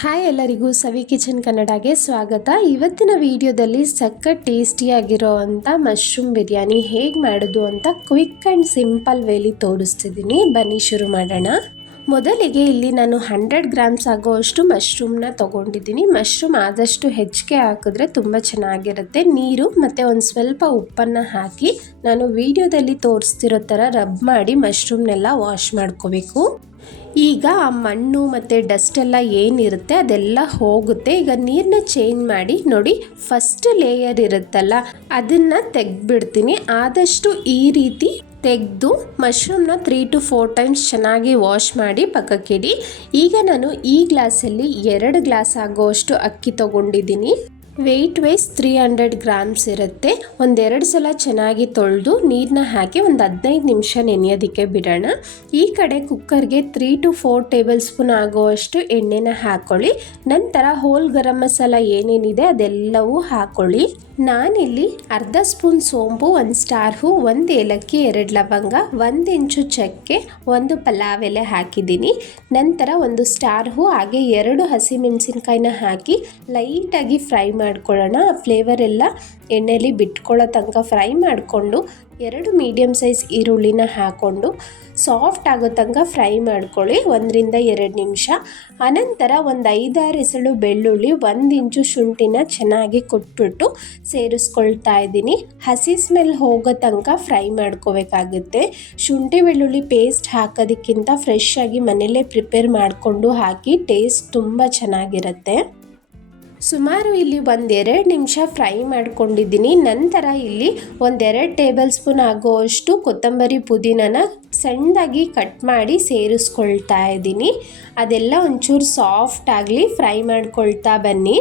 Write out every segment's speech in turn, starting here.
Hi ಎಲ್ಲರಿಗೂ ಸವಿ kitchen ಕನ್ನಡಗೆ ಸ್ವಾಗತ. ಇವತ್ತಿನ ವಿಡಿಯೋದಲ್ಲಿ ಸಖತ್ ಟೇಸ್ಟಿಯಾಗಿರೋ ಅಂಥ ಮಶ್ರೂಮ್ ಬಿರಿಯಾನಿ ಹೇಗೆ ಮಾಡೋದು ಅಂತ ಕ್ವಿಕ್ ಆ್ಯಂಡ್ ಸಿಂಪಲ್ ವೇಲಿ ತೋರಿಸ್ತಿದ್ದೀನಿ. ಬನ್ನಿ ಶುರು ಮಾಡೋಣ. ಮೊದಲಿಗೆ ಇಲ್ಲಿ ನಾನು 100 ಗ್ರಾಮ್ಸ್ ಆಗೋಷ್ಟು ಮಶ್ರೂಮ್ನ ತೊಗೊಂಡಿದ್ದೀನಿ. ಮಶ್ರೂಮ್ ಆದಷ್ಟು ಹೆಚ್ಚಿಗೆ ಹಾಕಿದ್ರೆ ತುಂಬ ಚೆನ್ನಾಗಿರುತ್ತೆ. ನೀರು ಮತ್ತು ಒಂದು ಸ್ವಲ್ಪ ಉಪ್ಪನ್ನು ಹಾಕಿ ನಾನು ವಿಡಿಯೋದಲ್ಲಿ ತೋರಿಸ್ತಿರೋ ಥರ ರಬ್ ಮಾಡಿ ಮಶ್ರೂಮ್ನೆಲ್ಲ ವಾಶ್ ಮಾಡ್ಕೋಬೇಕು. ಈಗ ಆ ಮಣ್ಣು ಮತ್ತು ಡಸ್ಟ್ ಎಲ್ಲ ಏನಿರುತ್ತೆ ಅದೆಲ್ಲ ಹೋಗುತ್ತೆ. ಈಗ ನೀರನ್ನ ಚೇಂಜ್ ಮಾಡಿ ನೋಡಿ, ಫಸ್ಟ್ ಲೇಯರ್ ಇರುತ್ತಲ್ಲ ಅದನ್ನು ತೆಗೆದ್ಬಿಡ್ತೀನಿ. ಆದಷ್ಟು ಈ ರೀತಿ ತೆಗೆದು ಮಶ್ರೂಮ್ನ 3 to 4 ಟೈಮ್ಸ್ ಚೆನ್ನಾಗಿ ವಾಶ್ ಮಾಡಿ ಪಕ್ಕಕ್ಕಿಡಿ. ಈಗ ನಾನು ಈ ಗ್ಲಾಸಲ್ಲಿ 2 ಗ್ಲಾಸ್ ಆಗೋಷ್ಟು ಅಕ್ಕಿ ತೊಗೊಂಡಿದ್ದೀನಿ. ವೆಯ್ಟ್ ವೈಸ್ 300 ಗ್ರಾಮ್ಸ್ ಇರುತ್ತೆ. ಒಂದೆರಡು ಸಲ ಚೆನ್ನಾಗಿ ತೊಳೆದು ನೀರನ್ನ ಹಾಕಿ ಒಂದು 15 ನಿಮಿಷ ನೆನೆಯೋದಕ್ಕೆ ಬಿಡೋಣ. ಈ ಕಡೆ ಕುಕ್ಕರ್ಗೆ 3 to 4 ಟೇಬಲ್ ಸ್ಪೂನ್ ಆಗುವಷ್ಟು ಎಣ್ಣೆನ ಹಾಕ್ಕೊಳ್ಳಿ. ನಂತರ ಹೋಲ್ ಗರಂ ಮಸಾಲ ಏನೇನಿದೆ ಅದೆಲ್ಲವೂ ಹಾಕ್ಕೊಳ್ಳಿ. ನಾನಿಲ್ಲಿ ಅರ್ಧ ಸ್ಪೂನ್ ಸೋಂಪು, 1 ಸ್ಟಾರ್ ಹೂ, 1 ಏಲಕ್ಕಿ, 2 ಲವಂಗ, 1 ಇಂಚು ಚಕ್ಕೆ, 1 ಪಲಾವ್ ಎಲೆ ಹಾಕಿದ್ದೀನಿ. ನಂತರ 1 ಸ್ಟಾರ್ ಹೂ ಹಾಗೆ 2 ಹಸಿಮೆಣಸಿನ್ಕಾಯಿನ ಹಾಕಿ ಲೈಟಾಗಿ ಫ್ರೈ ಮಾಡ್ಕೊಳ್ಳೋಣ. ಆ ಫ್ಲೇವರ್ ಎಲ್ಲ ಎಣ್ಣೆಯಲ್ಲಿ ಬಿಟ್ಕೊಳ್ಳೋ ತನಕ ಫ್ರೈ ಮಾಡಿಕೊಂಡು 2 ಮೀಡಿಯಮ್ ಸೈಜ್ ಈರುಳ್ಳಿನ ಹಾಕ್ಕೊಂಡು ಸಾಫ್ಟ್ ಆಗೋ ತನಕ ಫ್ರೈ ಮಾಡ್ಕೊಳ್ಳಿ 1 ರಿಂದ 2 ನಿಮಿಷ. ಅನಂತರ ಒಂದು 5-6 ಎಸಳು ಬೆಳ್ಳುಳ್ಳಿ, 1 ಇಂಚು ಶುಂಠಿನ ಚೆನ್ನಾಗಿ ಕುಟ್ಬಿಟ್ಟು ಸೇರಿಸ್ಕೊಳ್ತಾ ಇದ್ದೀನಿ. ಹಸಿ ಸ್ಮೆಲ್ ಹೋಗೋ ತನಕ ಫ್ರೈ ಮಾಡ್ಕೋಬೇಕಾಗುತ್ತೆ. ಶುಂಠಿ ಬೆಳ್ಳುಳ್ಳಿ ಪೇಸ್ಟ್ ಹಾಕೋದಕ್ಕಿಂತ ಫ್ರೆಶ್ ಆಗಿ ಮನೆಯಲ್ಲೇ ಪ್ರಿಪೇರ್ ಮಾಡಿಕೊಂಡು ಹಾಕಿ ಟೇಸ್ಟ್ ತುಂಬ ಚೆನ್ನಾಗಿರುತ್ತೆ. ಸುಮಾರು ಇಲ್ಲಿ 1-2 ನಿಮಿಷ ಫ್ರೈ ಮಾಡ್ಕೊಂಡಿದ್ದೀನಿ. ನಂತರ ಇಲ್ಲಿ 1-2 ಟೇಬಲ್ ಸ್ಪೂನ್ ಆಗೋಷ್ಟು ಕೊತ್ತಂಬರಿ ಪುದೀನನ ಸಣ್ಣದಾಗಿ ಕಟ್ ಮಾಡಿ ಸೇರಿಸ್ಕೊಳ್ತಾ ಇದ್ದೀನಿ. ಅದೆಲ್ಲ ಒಂಚೂರು ಸಾಫ್ಟ್ ಆಗಲಿ ಫ್ರೈ ಮಾಡ್ಕೊಳ್ತಾ ಬನ್ನಿ.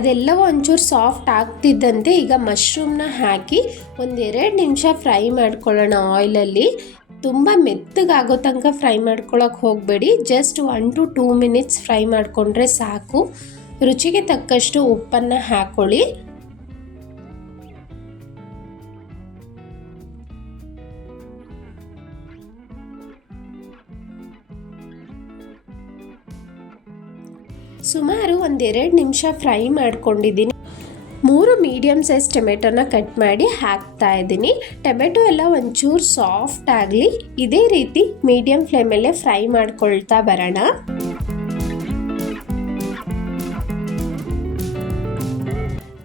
ಅದೆಲ್ಲವೂ ಒಂಚೂರು ಸಾಫ್ಟ್ ಆಗ್ತಿದ್ದಂತೆ ಈಗ ಮಶ್ರೂಮ್ನ ಹಾಕಿ 1-2 ನಿಮಿಷ ಫ್ರೈ ಮಾಡ್ಕೊಳ್ಳೋಣ ಆಯಿಲಲ್ಲಿ. ತುಂಬ ಮೆತ್ತಗಾಗೋ ತನಕ ಫ್ರೈ ಮಾಡ್ಕೊಳ್ಳೋಕೆ ಹೋಗಬೇಡಿ. ಜಸ್ಟ್ 1 to 2 ಮಿನಿಟ್ಸ್ ಫ್ರೈ ಮಾಡಿಕೊಂಡ್ರೆ ಸಾಕು. ರುಚಿಗೆ ತಕ್ಕಷ್ಟು ಉಪ್ಪನ್ನು ಹಾಕ್ಕೊಳ್ಳಿ. ಸುಮಾರು 1-2 ನಿಮಿಷ ಫ್ರೈ ಮಾಡ್ಕೊಂಡಿದ್ದೀನಿ. 3 ಮೀಡಿಯಮ್ ಸೈಜ್ ಟೊಮೆಟೊನ ಕಟ್ ಮಾಡಿ ಹಾಕ್ತಾ ಇದ್ದೀನಿ. ಟೊಮೆಟೊ ಎಲ್ಲ ಒಂಚೂರು ಸಾಫ್ಟ್ ಆಗಲಿ. ಇದೇ ರೀತಿ ಮೀಡಿಯಮ್ ಫ್ಲೇಮಲ್ಲೇ ಫ್ರೈ ಮಾಡ್ಕೊಳ್ತಾ ಬರೋಣ.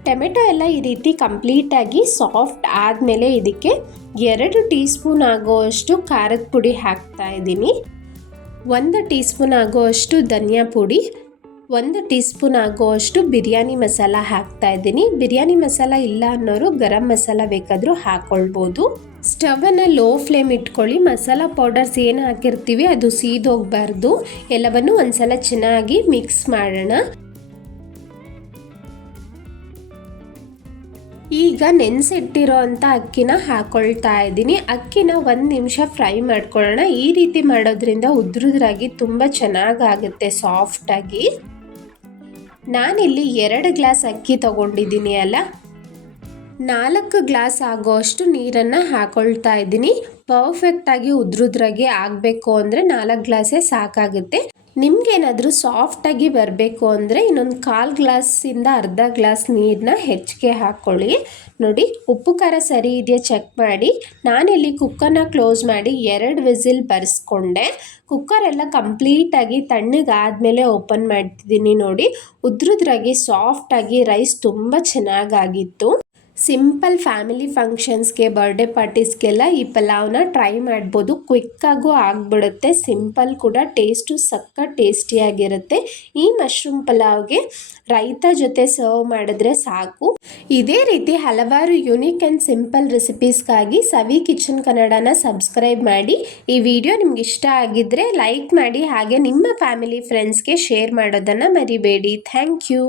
ಟೊಮೆಟೊ ಎಲ್ಲ ಈ ರೀತಿ ಕಂಪ್ಲೀಟಾಗಿ ಸಾಫ್ಟ್ ಆದಮೇಲೆ ಇದಕ್ಕೆ 2 ಟೀ ಸ್ಪೂನ್ ಆಗೋಷ್ಟು ಖಾರದ ಪುಡಿ ಹಾಕ್ತಾ ಇದ್ದೀನಿ. 1 ಟೀ ಸ್ಪೂನ್ ಆಗೋಷ್ಟು ಧನಿಯಾ ಪುಡಿ, 1 ಟೀ ಸ್ಪೂನ್ ಆಗೋಷ್ಟು ಬಿರಿಯಾನಿ ಮಸಾಲ ಹಾಕ್ತಾ ಇದ್ದೀನಿ. ಬಿರಿಯಾನಿ ಮಸಾಲ ಇಲ್ಲ ಅನ್ನೋರು ಗರಂ ಮಸಾಲ ಬೇಕಾದರೂ ಹಾಕ್ಕೊಳ್ಬೋದು. ಸ್ಟವನ್ನು ಲೋ ಫ್ಲೇಮ್ ಇಟ್ಕೊಳ್ಳಿ. ಮಸಾಲ ಪೌಡರ್ಸ್ ಏನು ಹಾಕಿರ್ತೀವಿ ಅದು ಸೀದೋಗಬಾರ್ದು. ಎಲ್ಲವನ್ನು ಒಂದ್ಸಲ ಚೆನ್ನಾಗಿ ಮಿಕ್ಸ್ ಮಾಡೋಣ. ಈಗ ನೆನೆಸಿಟ್ಟಿರೋ ಅಂಥ ಅಕ್ಕಿನ ಹಾಕ್ಕೊಳ್ತಾ ಇದ್ದೀನಿ. ಅಕ್ಕಿನ 1 ನಿಮಿಷ ಫ್ರೈ ಮಾಡ್ಕೊಳ್ಳೋಣ. ಈ ರೀತಿ ಮಾಡೋದ್ರಿಂದ ಉದ್ರುದ್ರಾಗಿ ತುಂಬ ಚೆನ್ನಾಗಾಗುತ್ತೆ ಸಾಫ್ಟಾಗಿ. ನಾನಿಲ್ಲಿ 2 ಗ್ಲಾಸ್ ಅಕ್ಕಿ ತೊಗೊಂಡಿದ್ದೀನಿ ಅಲ್ಲ, 4 ಗ್ಲಾಸ್ ಆಗೋಷ್ಟು ನೀರನ್ನು ಹಾಕೊಳ್ತಾ ಇದ್ದೀನಿ. ಪರ್ಫೆಕ್ಟಾಗಿ ಉದ್ರುದ್ರಾಗಿ ಆಗಬೇಕು ಅಂದರೆ 4 ಗ್ಲಾಸೇ ಸಾಕಾಗುತ್ತೆ. ನಿಮಗೇನಾದರೂ ಸಾಫ್ಟಾಗಿ ಬರಬೇಕು ಅಂದರೆ ಇನ್ನೊಂದು 1/4 ಗ್ಲಾಸಿಂದ ಅರ್ಧ ಗ್ಲಾಸ್ ನೀರನ್ನ ಹೆಚ್ಚಿಗೆ ಹಾಕ್ಕೊಳ್ಳಿ. ನೋಡಿ, ಉಪ್ಪು ಖಾರ ಸರಿ ಇದೆಯಾ ಚೆಕ್ ಮಾಡಿ. ನಾನಿಲ್ಲಿ ಕುಕ್ಕರ್ನ ಕ್ಲೋಸ್ ಮಾಡಿ 2 ವಿಸಿಲ್ ಬರೆಸ್ಕೊಂಡೆ. ಕುಕ್ಕರ್ ಎಲ್ಲ ಕಂಪ್ಲೀಟಾಗಿ ತಣ್ಣಗಾದ್ಮೇಲೆ ಓಪನ್ ಮಾಡ್ತಿದ್ದೀನಿ. ನೋಡಿ, ಉದ್ರುದ್ರಾಗಿ ಸಾಫ್ಟಾಗಿ ರೈಸ್ ತುಂಬ ಚೆನ್ನಾಗಾಗಿತ್ತು. ಸಿಂಪಲ್ ಫ್ಯಾಮಿಲಿ ಫಂಕ್ಷನ್ಸ್ಗೆ, ಬರ್ಡೇ ಪಾರ್ಟೀಸ್ಗೆಲ್ಲ ಈ ಪಲಾವ್ನ ಟ್ರೈ ಮಾಡ್ಬೋದು. ಕ್ವಿಕ್ಕಾಗೂ ಆಗಿಬಿಡುತ್ತೆ. ಸಿಂಪಲ್ ಕೂಡ, ಟೇಸ್ಟು ಸಖತ್ ಟೇಸ್ಟಿಯಾಗಿರುತ್ತೆ. ಈ ಮಶ್ರೂಮ್ ಪಲಾವ್ಗೆ ರೈತ ಜೊತೆ ಸರ್ವ್ ಮಾಡಿದ್ರೆ ಸಾಕು. ಇದೇ ರೀತಿ ಹಲವಾರು ಯುನೀಕ್ ಆ್ಯಂಡ್ ಸಿಂಪಲ್ ರೆಸಿಪೀಸ್ಗಾಗಿ ಸವಿ ಕಿಚನ್ ಕನ್ನಡನ ಸಬ್ಸ್ಕ್ರೈಬ್ ಮಾಡಿ. ಈ ವಿಡಿಯೋ ನಿಮ್ಗೆ ಇಷ್ಟ ಆಗಿದ್ದರೆ ಲೈಕ್ ಮಾಡಿ, ಹಾಗೆ ನಿಮ್ಮ ಫ್ಯಾಮಿಲಿ ಫ್ರೆಂಡ್ಸ್ಗೆ ಶೇರ್ ಮಾಡೋದನ್ನು ಮರಿಬೇಡಿ. Thank you.